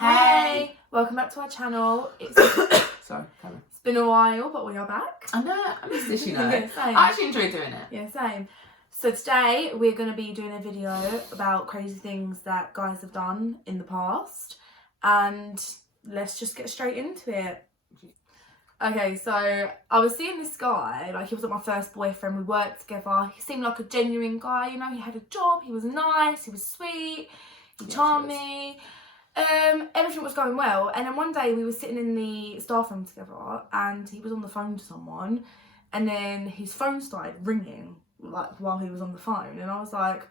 Hey, welcome back to our channel. Sorry, come on. It's been a while, but we are back. I know, I miss this, you know. Yeah, same. I actually enjoy doing it. Yeah, same. So today we're going to be doing a video about crazy things that guys have done in the past, and let's just get straight into it. Okay, so I was seeing this guy, like he was like my first boyfriend, we worked together, he seemed like a genuine guy, you know, he had a job, he was nice, he was sweet, he charmed me. Everything was going well, and then one day we were sitting in the staff room together and he was on the phone to someone, and then his phone started ringing like while he was on the phone, and I was like,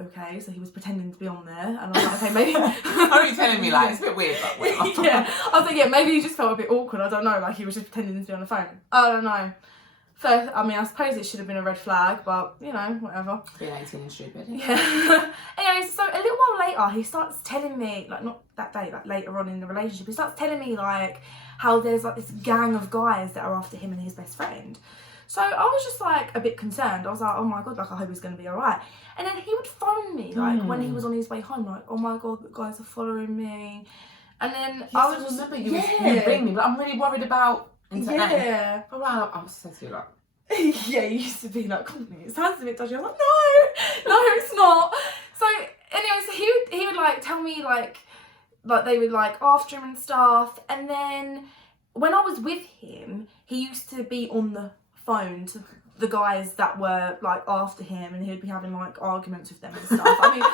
okay, so he was pretending to be on there, and I was like, okay, maybe Are you telling me like it's a bit weird, but wait. yeah, I was like, yeah, maybe he just felt a bit awkward, I don't know, like he was just pretending to be on the phone, I don't know. First, I mean, I suppose it should have been a red flag, but, you know, whatever. Being 18 and stupid. Yeah. Anyways, so a little while later, he starts telling me, like, not that day, like, later on in the relationship, he starts telling me, like, how there's, like, this gang of guys that are after him and his best friend. So I was just, like, a bit concerned. I was like, oh, my God, like, I hope he's going to be all right. And then he would phone me, like, when he was on his way home, like, oh, my God, the guys are following me. And then I was remember you would ring me, but I'm really worried about... Yeah. But I was so like... Yeah, you used to be like, Courtney, it sounds a bit dodgy. I was like, no, it's not. So anyway, so he would like tell me like they would like after him and stuff. And then when I was with him, he used to be on the phone to the guys that were like after him, and he would be having like arguments with them and stuff. I mean,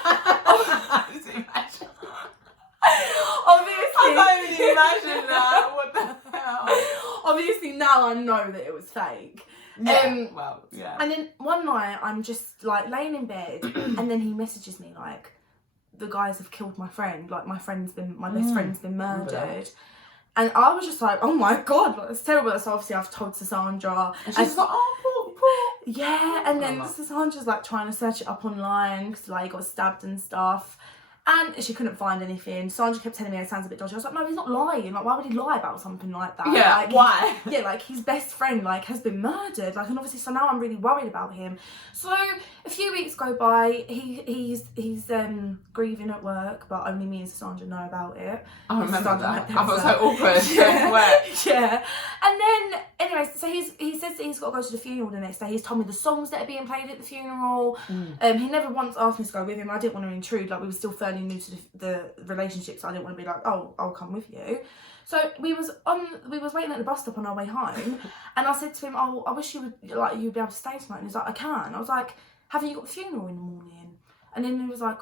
Just imagine. obviously, I can't even imagine that. What the hell? Obviously, now I know that it was fake. Yeah, well, yeah. And then one night, I'm just like laying in bed, and then he messages me like, the guys have killed my friend. Like my best friend's been murdered. And I was just like, oh my God, like, it's terrible. So obviously I've told Sisandra. And she's like, oh, poor. Yeah, and then Sisandra's like trying to search it up online because like he got stabbed and stuff. And she couldn't find anything. Sandra kept telling me it sounds a bit dodgy. I was like, no, he's not lying. Like, why would he lie about something like that? Yeah, like, why? Yeah, like, his best friend, like, has been murdered. Like, and obviously, so now I'm really worried about him. So, a few weeks go by. He's grieving at work, but only me and Sandra know about it. I remember Sandra that. met I felt them, so awkward. Yeah. Yeah. And then, anyways, so he says that he's got to go to the funeral the next day. He's told me the songs that are being played at the funeral. He never once asked me to go with him. I didn't want to intrude. Like, we were still fairly new to the relationship, so I didn't want to be like, oh, I'll come with you. So we was waiting at the bus stop on our way home, and I said to him, oh, I wish you'd be able to stay tonight. And he's like, I can. I was like, haven't you got the funeral in the morning? And then he was like,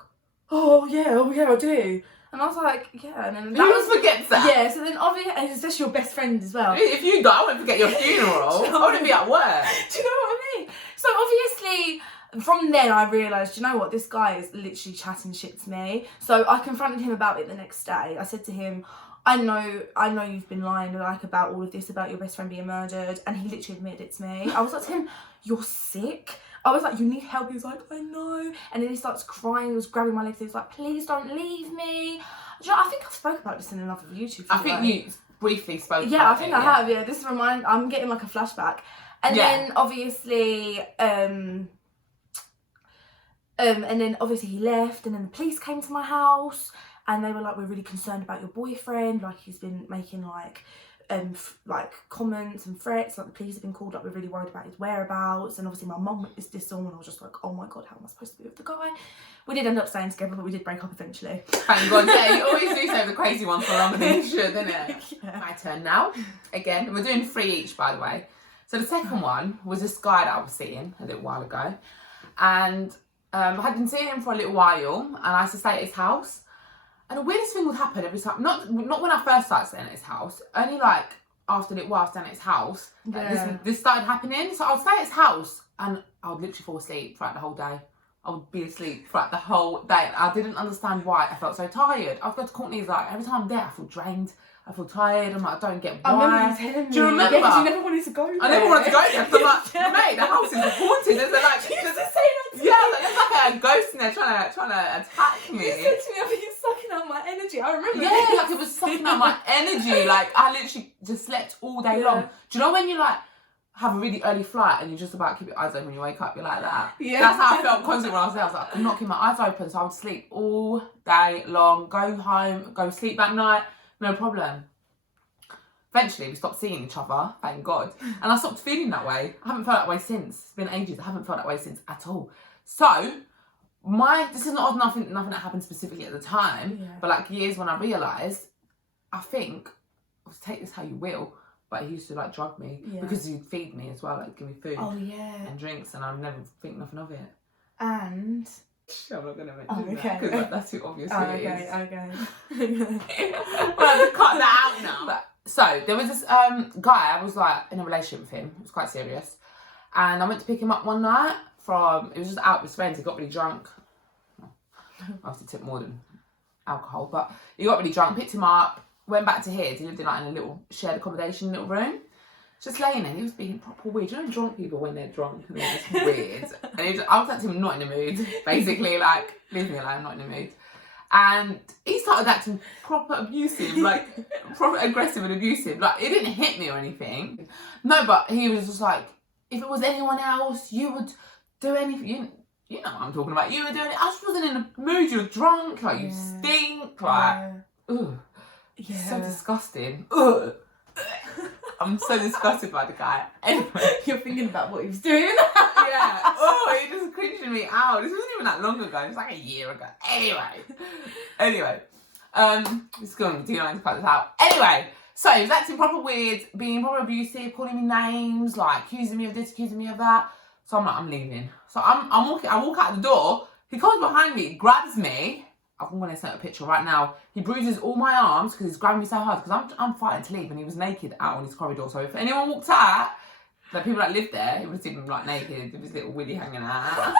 oh yeah, I do. And I was like, yeah. And then Who forgets that? Yeah. So then obviously, and it's just your best friend as well. If you die, I wouldn't forget your funeral. I wouldn't be at work. Do you know what I mean? So obviously, from then I realised, you know what, this guy is literally chatting shit to me. So I confronted him about it the next day. I said to him, I know you've been lying like about all of this, about your best friend being murdered. And he literally admitted it to me. I was like to him, you're sick. I was like, you need help. He was like, I know. And then he starts crying. He was grabbing my legs. He was like, please don't leave me. Do you know, I think I've spoke about this in another YouTube video. I think you briefly spoke about it. I think I have, yeah. This I'm getting like a flashback. And then obviously, and then obviously he left, and then the police came to my house, and they were like, we're really concerned about your boyfriend, like he's been making like comments and threats, like the police have been called up, we're really worried about his whereabouts. And obviously my mum witnessed this all, and I was just like, oh my God, how am I supposed to be with the guy? We did end up staying together, but we did break up eventually. Thank God. Yeah, you always do save the crazy ones for longer than you should, don't it? Yeah. My turn now. Again, we're doing 3 each, by the way. So the second one was this guy that I was seeing a little while ago, and I had been seeing him for a little while, and I used to stay at his house. And the weirdest thing would happen every time, not when I first started staying at his house, only like after a little while staying at his house, this started happening. So I would stay at his house, and I would literally fall asleep throughout the whole day. I would be asleep throughout the whole day. I didn't understand why. I felt so tired. I would go to Courtney's, like, every time I'm there, I feel drained. I feel tired. I'm like, I don't get why. I remember you telling me. Do you remember? Yeah, you never wanted to go there. I never wanted to go there, because I'm like, mate, the house is haunted. There's like, there's like a ghost in there trying to attack me. You said to me, I think it's sucking out my energy. I remember. Yeah, like it was sucking out my energy. Like I literally just slept all day long. Do you know when you like have a really early flight and you're just about to keep your eyes open when you wake up, you're like that. Yeah. That's how I felt constantly when I was there. I was like, I could not keep my eyes open, so I would sleep all day long, go home, go sleep at night, no problem. Eventually, we stopped seeing each other, thank God. And I stopped feeling that way. I haven't felt that way since. It's been ages. I haven't felt that way since at all. So, this is not nothing that happened specifically at the time, but like years when I realised, I think, take this how you will, but he used to like drug me because he'd feed me as well, like give me food and drinks, and I'd never think nothing of it. And I'm not gonna mention that because like, that's too obvious. Okay. Well, I have to cut that out now. So there was this guy. I was like in a relationship with him. It was quite serious, and I went to pick him up one night it was just out with his friends. He got really drunk. Obviously took more than alcohol, but he got really drunk. Picked him up. Went back to his. He lived in like in a little shared accommodation little room. Just laying there. He was being proper weird. You know drunk people when they're drunk and they're just weird. And I was actually not in the mood. Basically, like, leave me alone, I'm not in the mood. And he started acting proper abusive, like proper aggressive and abusive. Like, it didn't hit me or anything. No, but he was just like, if it was anyone else, you would do anything. You know what I'm talking about. You were doing it. I just wasn't in the mood. You were drunk. Like, you stink. Like, ugh. Yeah. So disgusting. Ugh. I'm so disgusted by the guy. Anyway. You're thinking about what he was doing. Yeah. Oh, he just cringed me out. This wasn't even that long ago. It was like a year ago. Anyway. Just going to cut this out. Anyway. So he was acting proper weird, being proper abusive, calling me names, like accusing me of this, accusing me of that. So I'm like, I'm leaving. So I'm walking. I walk out the door. He comes behind me, grabs me. I'm going to send a picture right now. He bruises all my arms because he's grabbing me so hard because I'm fighting to leave, and he was naked out on his corridor. So if anyone walked out, like people that lived there, he would have seen him like naked with his little willy hanging out.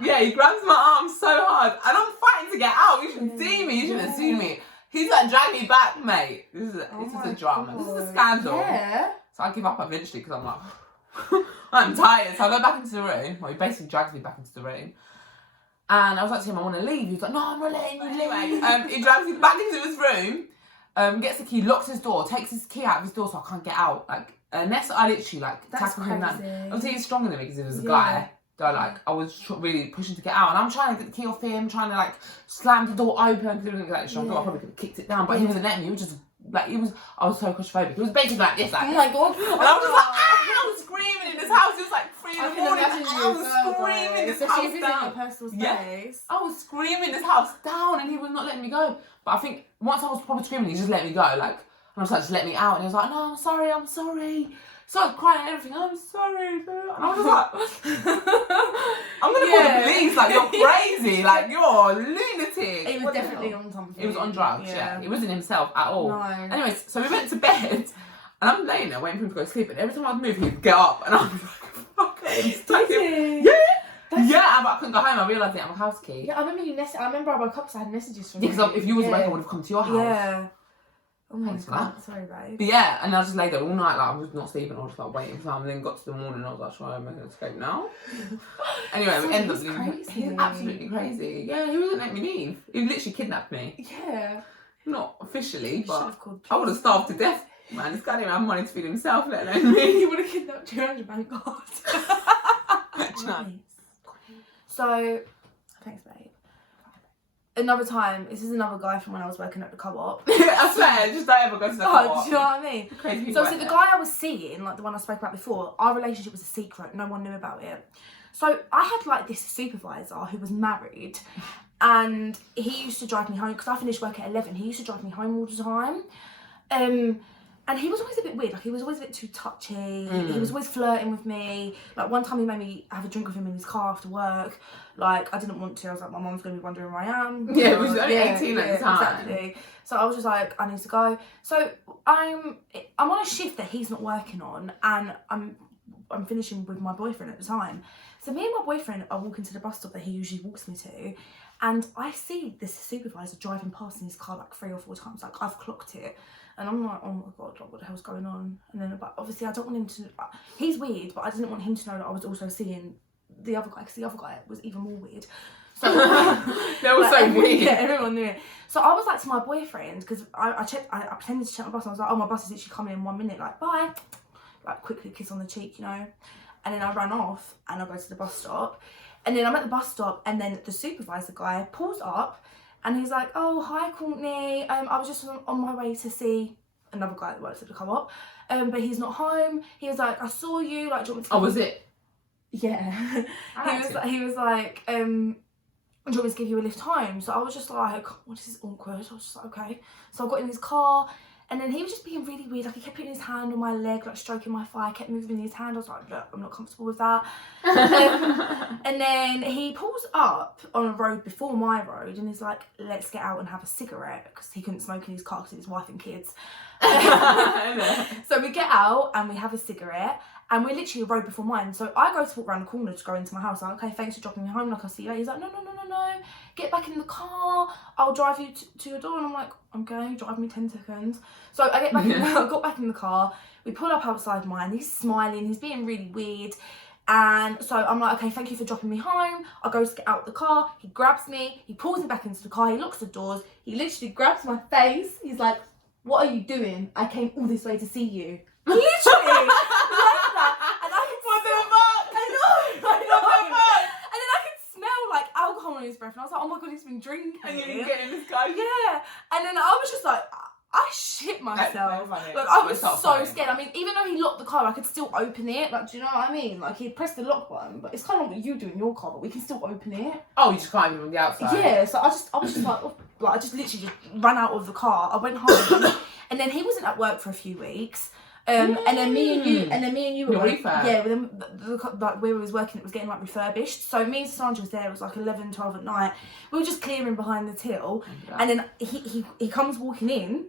Yeah, he grabs my arms so hard, and I'm fighting to get out. You should see me. You should have seen me. He's like, drag me back, mate. This is a drama. God. This is a scandal. Yeah. So I give up eventually because I'm like, I'm tired. So I go back into the room. Well, he basically drags me back into the room. And I was like to him, I want to leave. He was like, no, I'm not letting you leave. Anyway, he drags me back into his room, gets the key, locks his door, takes his key out of his door so I can't get out. Like, unless I literally like tackle him down. Obviously, he's stronger than me because he was a guy. So like, I was really pushing to get out, and I'm trying to get the key off him, trying to like slam the door open because he wasn't like strong. I probably could have kicked it down, but he wasn't letting me. He was just like, I was so claustrophobic. He was basically like this, like. Oh my God! And I was just like, I was screaming in this house. It was like 3 in the morning. I was screaming this house down. Personal space. I was screaming this house down, and he was not letting me go. But I think once I was probably screaming, he just let me go. Like, I was like, just let me out, and he was like, no, I'm sorry. So I was crying and everything. I'm sorry. And I was like, I'm gonna call the police. Like, you're crazy. Like, you're a lunatic. He was definitely on something. He was on drugs. Yeah. He wasn't himself at all. No. Anyways, so we went to bed, and I'm laying there waiting for him to go to sleep. And every time I'd move, he'd get up, and I was like, fuck him. Yeah, but I couldn't go home. I realised I didn't have a house key. Yeah, I remember I woke up because I had messages from you. Because if you was awake, I would have come to your house. Yeah. Oh my God, sorry, babe. But yeah, and I just lay there all night, like I was not sleeping. I was just like waiting for him. And then got to the morning, and I was like, should I make an escape now? Anyway, we ended up leaving. He's absolutely crazy. Yeah, he wouldn't let me leave. He literally kidnapped me. Yeah. Not officially, but I would have starved to death. Man, this guy didn't have money to feed himself, let alone me. He would have kidnapped you and your bank card. Nice. So, thanks, babe. Another time, this is another guy from when I was working at the co-op. I swear, just don't ever go to the co-op. Do you know what I mean? Crazy so the guy I was seeing, like the one I spoke about before, our relationship was a secret. No one knew about it. So I had like this supervisor who was married, and he used to drive me home because I finished work at 11. He used to drive me home all the time. And he was always a bit weird, like he was always a bit too touchy, he was always flirting with me. Like one time he made me have a drink with him in his car after work. Like I didn't want to, I was like, my mum's going to be wondering where I am. Yeah, we was only 18 at the time. Exactly. So I was just like, I need to go. So I'm on a shift that he's not working on, and I'm finishing with my boyfriend at the time. So me and my boyfriend are walking to the bus stop that he usually walks me to, and I see this supervisor driving past in his car like 3 or 4 times. Like I've clocked it. And I'm like, oh my God, what the hell's going on? And then, but obviously I don't want him to, he's weird, but I didn't want him to know that I was also seeing the other guy, because the other guy was even more weird. So they're all so weird. Yeah, everyone knew it. So I was like to my boyfriend, because I pretended to check my bus, and I was like, oh, my bus is literally coming in 1 minute, like, bye. like quickly kiss on the cheek, you know. And then I run off and I go to the bus stop. And then I'm at the bus stop and then the supervisor guy pulls up and he's like, oh, hi, Courtney. I was just on my way to see another guy that works at the co-op. But he's not home. He was like, I saw you. Like, do you want me to... Oh, was it? Yeah. He was like, do you want me to give you a lift home? So I was just like, oh, this is awkward. I was just like, okay. So I got in his car and then he was just being really weird. Like, he kept putting his hand on my leg, like stroking my thigh, kept moving his hand. I was like, look, I'm not comfortable with that. And then he pulls up on a road before my road and he's like, let's get out and have a cigarette, because he couldn't smoke in his car because of his wife and kids. So we get out and we have a cigarette. And we're literally a road before mine. So I go to walk around the corner to go into my house. I'm like, okay, thanks for dropping me home. Like, I'll see you later. He's like, no. Get back in the car. I'll drive you to your door. And I'm like, okay, drive me 10 seconds. So I get back I got back in the car. We pull up outside mine. He's smiling. He's being really weird. And so I'm like, okay, thank you for dropping me home. I go to get out the car. He grabs me. He pulls me back into the car. He locks the doors. He literally grabs my face. He's like, what are you doing? I came all this way to see you. Literally. Alcohol on his breath, and I was like, oh my god, he's been drinking. And you didn't get in this guy? Yeah. And then I was just like, I shit myself. Like, I was so scared. I mean, even though he locked the car, I could still open it. Like, do you know what I mean? Like, he pressed the lock button, but it's kind of what you do in your car, but we can still open it. Oh, you just can't even on the outside? Yeah, so I was just like, oh, I just literally just ran out of the car. I went home, and then he wasn't at work for a few weeks. And then me and you were like, yeah, like where we was working, it was getting like refurbished. So me and Sisandra was there. It was like 11, 12 at night. We were just clearing behind the till, and then he comes walking in,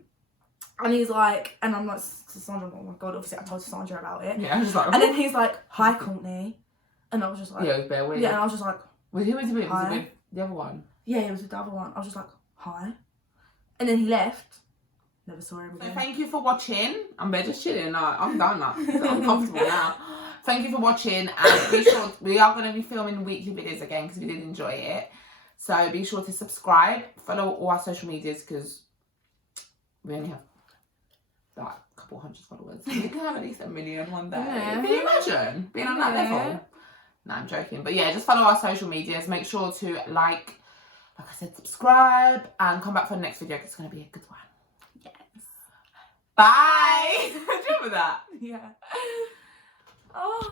and he's like, and I'm like, Sisandra, oh my god, obviously I told Sisandra about it. Yeah, I was just like, and then he's like, hi, Courtney, and I was just like, yeah, it was bare weird. Yeah, and I was just like, well, who was he with? Hi. Was he with the other one? Yeah, it was with the other one. I was just like, hi, and then he left. Never saw him again. So thank you for watching. I'm just chilling. I'm done now. I'm comfortable now. Thank you for watching, and be sure we are going to be filming weekly videos again because we did enjoy it. So be sure to subscribe, follow all our social medias, because we only have like a couple hundred followers. We can have at least 1 million one day. Yeah. Can you imagine being on that level? No, I'm joking. But yeah, just follow our social medias. Make sure to like I said, subscribe, and come back for the next video because it's going to be a good one. Bye. Do you remember that? Yeah. Oh.